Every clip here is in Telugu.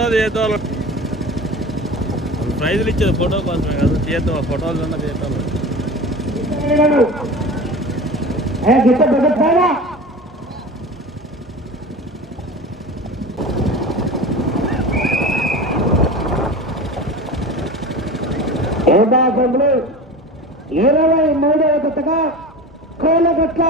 ఫోటో తీద్దాం ప్రైజులు ఇచ్చేది ఫోటో కోసమే కదా తీద్దాం ఆ ఫోటోలు ఉన్న తీద్దాం ఏ ఇరవై మూడవ జతగా కోలగట్ల.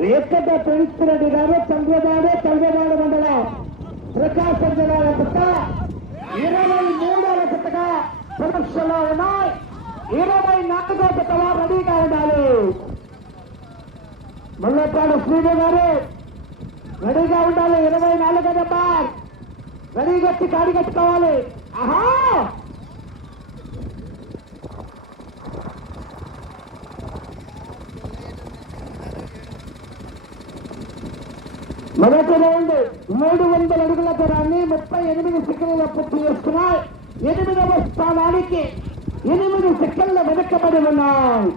వెంకట పెంచురెడ్డి గారు చంద్రబాబు చంద్రబాబు మండలం. ప్రకాశం జిల్లా పుట్ట. ఇరవై మూడవ పుట్టగా పరీక్షలో ఉన్నాయి. ఇరవై నాలుగో పుట్టగా రెడీగా ఉండాలి. ముల్లపాడు శ్రీను గారు రెడీగా ఉండాలి. ఇరవై నాలుగో నెంబర్. రెడీ కట్టి కాడి కట్టుకోవాలి. ఆహా! మొదటి రౌండ్ మూడు వందల అడుగుల దూరాన్ని ముప్పై ఎనిమిది సెకండ్ల పూర్తి చేసుకున్నాయి ఎనిమిదవ స్థానానికి ఎనిమిది సెకండ్ల వెనకబడి ఉన్నాయి.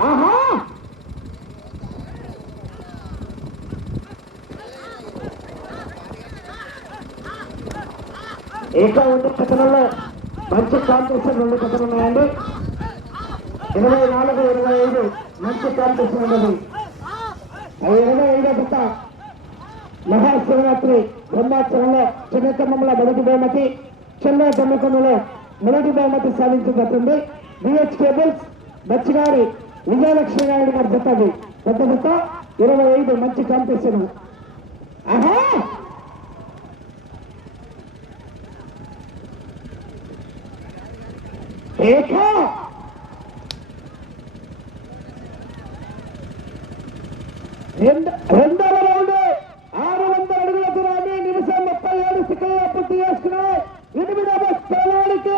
ఆహా! ఇంకా ఉండే కథనంలో మంచి కాంపిటీషన్ రెండు కథలు ఉన్నాయండి. ఇరవై నాలుగు ఇరవై ఐదు మంచి కాంపిటీషన్ ఉన్నది. ఇరవై ఐదో కథ మహాశివరాత్రి బ్రహ్మాచరణలో చిన్నకమ్మంలో మొదటి బహుమతి చెన్నై దమ్మకంలో మొదటి బహుమతి సాధించబడుతుంది. బిహెచ్ కేబుల్స్ బచ్చిగారి విజయలక్ష్మి నాయుడు గారి జతది పెద్ద జత ఇరవై ఐదు మంచి కాంపిటీషన్ ఆహా! ఏక! రెండవ రౌండ్ ఆరు వందల అడుగుల దూరాన్ని నిమిషం ముప్పై ఏడు సెకండ్ల పూర్తి చేసుకున్నాయి ఎనిమిదవ స్థానానికి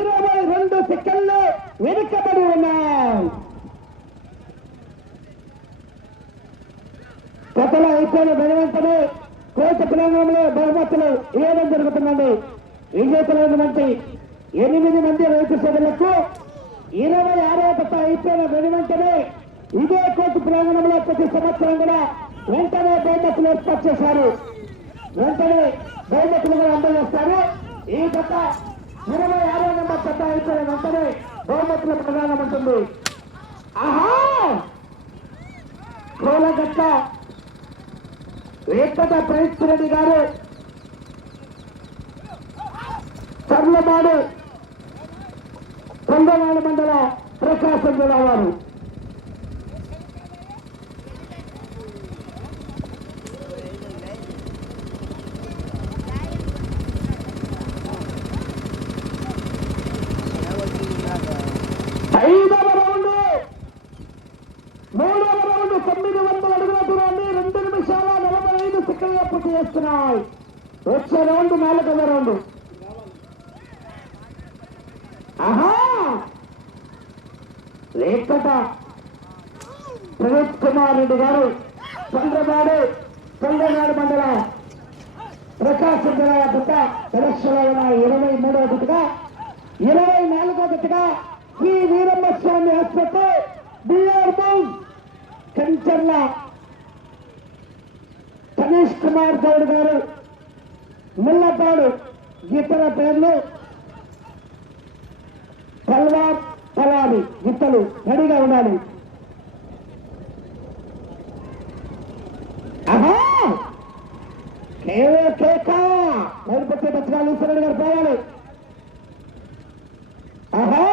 ఇరవై రెండు సెకండ్లు వెనుకబడి ఉన్నాయి గతలో అయిపోయిన వెనువెంటనే కోట తెలంగాణలో బహుమతులు ఇవ్వడం జరుగుతుందండి. విజేతలైనటువంటి ఎనిమిది మంది రైతు సభలకు ఇరవై ఆరో పట్ట అయిపోయిన వెనువెంటనే ఇదే కోర్టు ప్రాంగణంలో ప్రతి సంవత్సరం కూడా వెంటనే బహుమతులు ఏర్పాటు చేశారు. వెంటనే బహుమతులు కూడా అందజేస్తారు. ఈ గత ఇరవై ఆరో నెంబర్ చట్ట అయిపోయిన వెంటనే బహుమతుల ప్రధానం ఉంటుంది. ఆహా! కోలగట్ట వెంకట ప్రయత్నరెడ్డి గారు చర్లమాడు కొండవాడ మండల ప్రకాశం జిల్లా వారు. ఐదవ రౌండ్. మూడవ రౌండ్ తొమ్మిది వందల అడుగుల దూరాన్ని రెండు నిమిషాల నలభై ఐదు సెకండ్ల పూర్తి చేస్తున్నాయి. వచ్చే రౌండ్ నాలుగవ రౌండ్. ఆహా! లేకట ప్రదీప్ కుమార్ రెడ్డి గారు చంద్రబాడు చంద్రనాడు మండల ప్రకాశం జిల్లా జత పరీక్షలో ఉన్న ఇరవై మూడవ గుట్టుగా ఇరవై నాలుగో గుట్టుగా శ్రీ వీరమ్మ స్వామి హాస్పిటల్ బిఆర్ బౌస్ కంచర్ల. గణేష్ కుమార్ గౌడ్ గారు ముల్లపాడు గీతల పేర్లు. తల్వార్ తలాలి గీతలు రెడీగా ఉండాలి. కేవే కేక! బయలుపెట్టే బచ్చగాలు ఈశ్వరుడు గారు పోవాలి ఆహా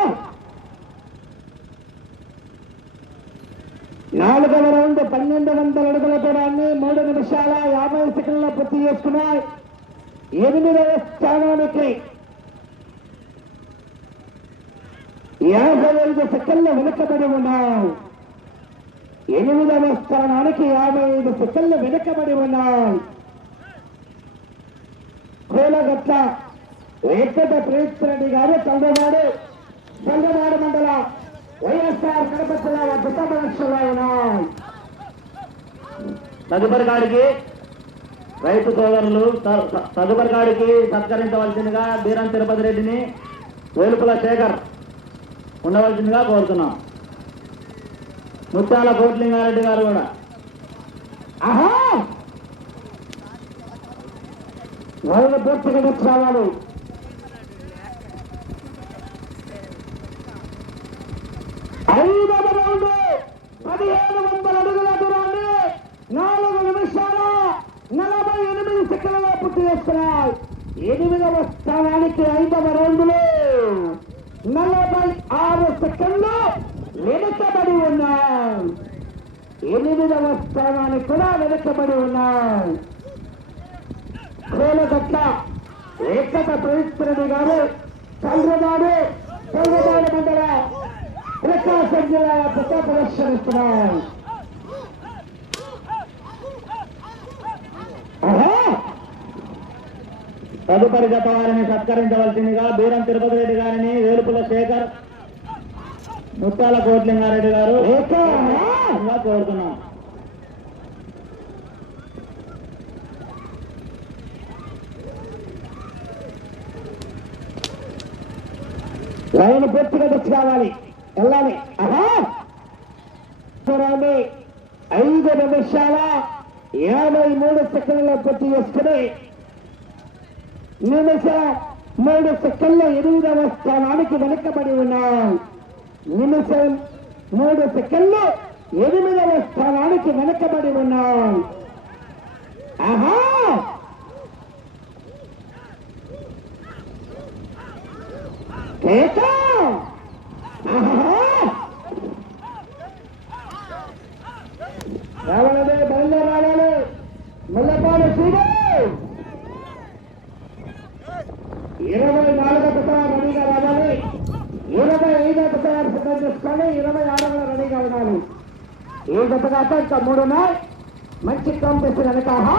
నాలుగవ రౌండ్ పన్నెండు వందల అడుగుల దూరాన్ని మూడు నిమిషాల యాభై సెకండ్లో పూర్తి చేసుకున్నాయి. ఎనిమిదవ స్థానానికి యాభై ఐదు సెకండ్లు వెనుకబడి ఉన్నావు. ఎనిమిదవ స్థానానికి యాభై ఐదు సెకండ్లు వెనుకబడి ఉన్నావు. కోలగట్ల వెంకట ప్రేక్షరెడ్డి గారు చంద్రబాడు చంద్రబాడు మండల వైఎస్ఆర్ కడప జిల్లా అద్భుత పరీక్షలో తదుపరి కాడికి రైతు సోదరులు తదుపరి కాడికి సత్కరించవలసిందిగా బీరం తిరుపతి రెడ్డిని వేలుపుల శేఖర్ ఉండవలసిందిగా కోరుతున్నాం. ముత్యాల కోట్లింగారెడ్డి గారు కూడా. ఆహా! వరద పూర్తిగా తెచ్చుకోవాలి ఐదవ రౌండ్ పదిహేను వందల అడుగుల నాలుగు నిమిషాల నలభై ఎనిమిది సెకండ్లలో పూర్తి చేస్తున్నాయి. ఎనిమిదవ స్థానానికి ఐదవ రౌండ్లో నలభై ఆరు సెకండ్లు వెనుకబడి ఉన్నాయి. ఎనిమిదవ స్థానానికి కూడా వెనుకబడి ఉన్నాయి. కోలగట్ల ఏకత ప్రవీణ్ గారు చంద్రబాబు చంద్రబాబు మండల ప్రకాశం జిల్లా యొక్క ప్రదర్శనిస్తున్నారు ఆహా! తదుపరి జత వారిని సత్కరించవలసిందిగా బీరం తిరుపతి రెడ్డి గారిని వేలుపుల శేఖర్ ముత్తాల కోట్లింగారెడ్డి గారు కోరుతున్నాం. లైన్ పూర్తిగా తెచ్చి కావాలి. వెళ్ళాలి. ఐదు నిమిషాల యాభై మూడు సెకండ్ల పూర్తి చేసుకుని నిమిషం మూడు సెకండ్ల ఎనిమిదవ స్థానానికి వెనుకబడి ఉన్నాం నిమిషం మూడు సెకండ్లు ఎనిమిదవ స్థానానికి వెనుకబడి ఉన్నాం ఆహా కేక ఆహా రావాలనే బయలుదేరి రావాలి ముల్లపాడు సీడు ఇరవై నాలుగవ తయారు రెడీగా రావాలి ఇరవై ఐదవ తయారు సిద్ధం చేసుకోవాలి ఇరవై ఆరవ రెడీగా ఉండాలి ఈ జతగా ఇంకా మూడు ఉన్నాయి. మంచి కాంపిటీషన్ కనుక ఆహా!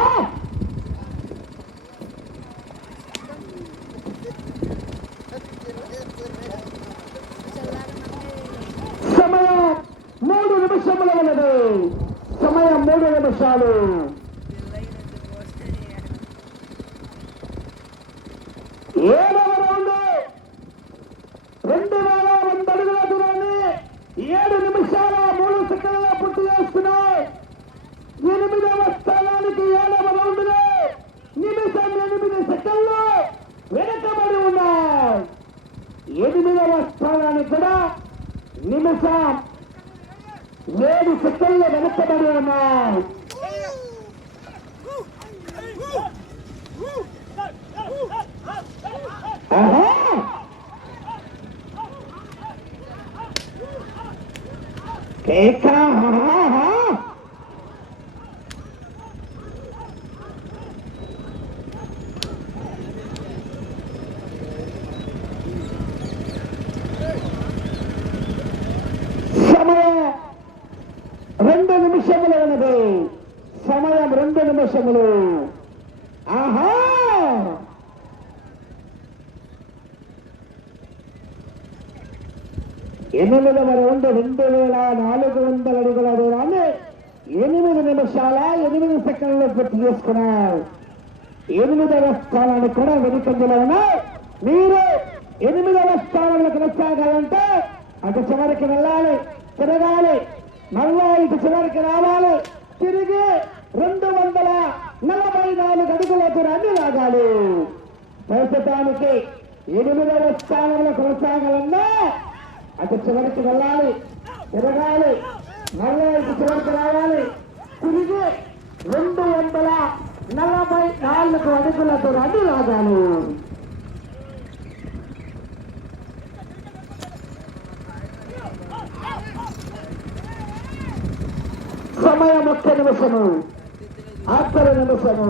సమయం మూడు నిమిషములు ఉన్నది సమయం మూడు నిమిషాలు ఏడవ రౌండ్ రెండు వేల వంద అడుగుల దూరాన్ని ఏడు నిమిషాల మూడు సెకండ్ల పూర్తి చేస్తున్నాయి ఎనిమిదవ స్థానానికి ఏడవ రౌండ్ నిమిషం ఎనిమిది సెకండ్లు వెనకబడి ఉన్నాయి ఎనిమిదవ స్థానానికి కూడా నిమిషం. ఏడు సెకండ్లు వెనకబడి ఉన్నాయి ఆహా! సమయం రెండు నిమిషములు ఉన్నది సమయం రెండు నిమిషములు. ఆహా! ఎనిమిదవ రెండు రెండు వేల నాలుగు వందల అడుగుల దూరాన్ని ఎనిమిది నిమిషాల ఎనిమిది సెకండ్లు పూర్తి చేసుకున్నారు. ఎనిమిదవ స్థానానికి కూడా వెనుకంజలో ఉన్నాయి. మీరు ఎనిమిదవ స్థానంలో కొనసాగాలంటే అటు చివరికి వెళ్ళాలి తిరగాలి మళ్ళా ఇటు చివరికి రావాలి. తిరిగి రెండు వందల నలభై నాలుగు అడుగులకు దూరాన్ని లాగాలి. ప్రస్తుతానికి ఎనిమిదవ స్థానంలో కొనసాగాలన్నా అటు చివరికి వెళ్ళాలి. తిరగాలి. మళ్ళీ ఇటు చివరికి రావాలి. తిరిగి రెండు వందల నలభై నాలుగు అడుగులకు దూరాన్ని లాగాలి సమయం ఒక్క నిమిషము. ఆఖరి నిమిషము.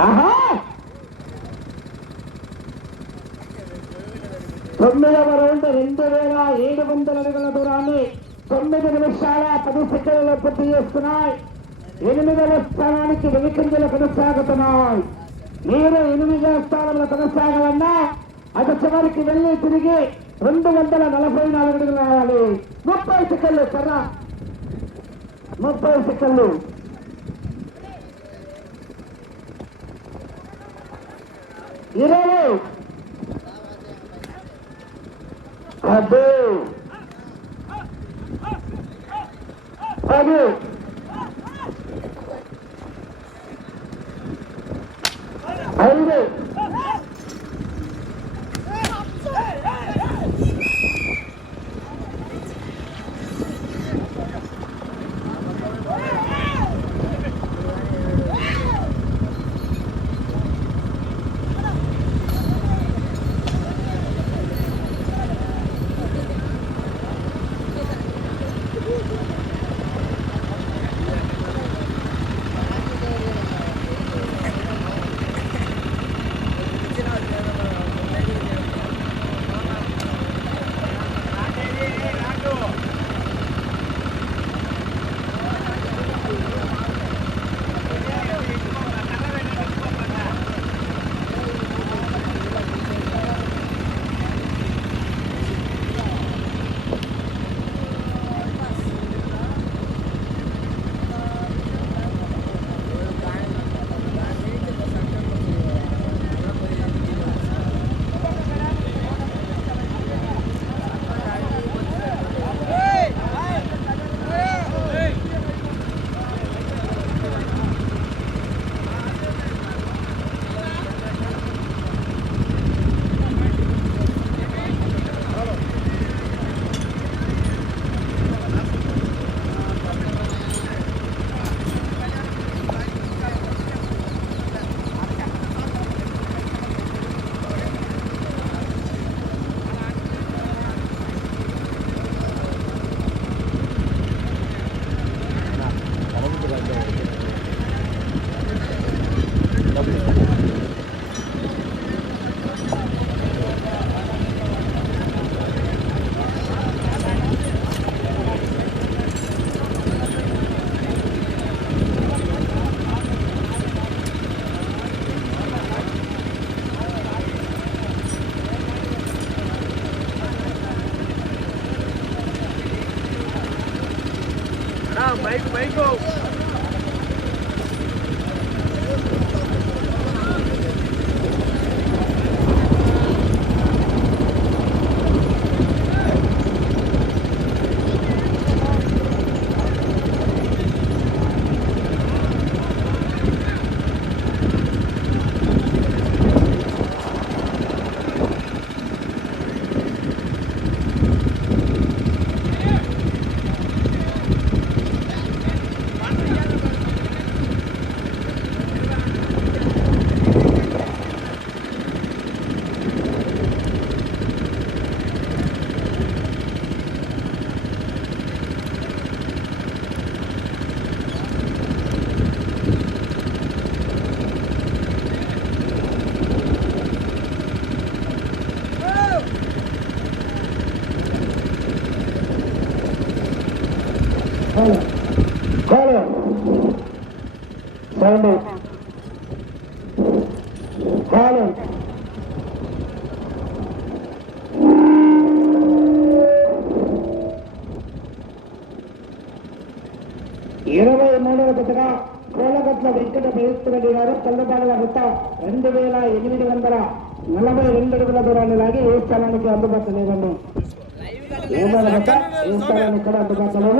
ఆహా! తొమ్మిదవ రౌండ్ రెండు వేల ఏడు వందల అడుగుల దూరాన్ని తొమ్మిది నిమిషాల పది సెకండ్లలో పూర్తి చేస్తున్నాయి. ఎనిమిదవ స్థానానికి వెనుకంజలు కొనసాగుతున్నాయి. మీరు ఎనిమిదవ స్థానంలో కొనసాగాలన్నా అటు చివరికి వెళ్ళి తిరిగి రెండు వందల నలభై నాలుగు అడుగులు రావాలి. ముప్పై సెకండ్లు కర్ర ముప్పై సెకండ్లు. ఇరవై. పది. పది. Lego. సౌండ్ కాలు ఇరవై మూడవ జతగా కోలగట్ల వెంకట బయస్కురెడ్డి గారు పల్లెపాడుల గుట్ట రెండు వేల ఎనిమిది వందల నలభై రెండు అడుగుల దూరాన్ని లాగి ఏ స్థలానికి అందుబాటులో లేదండి. ఏ స్థలానికి కూడా అందుబాటులో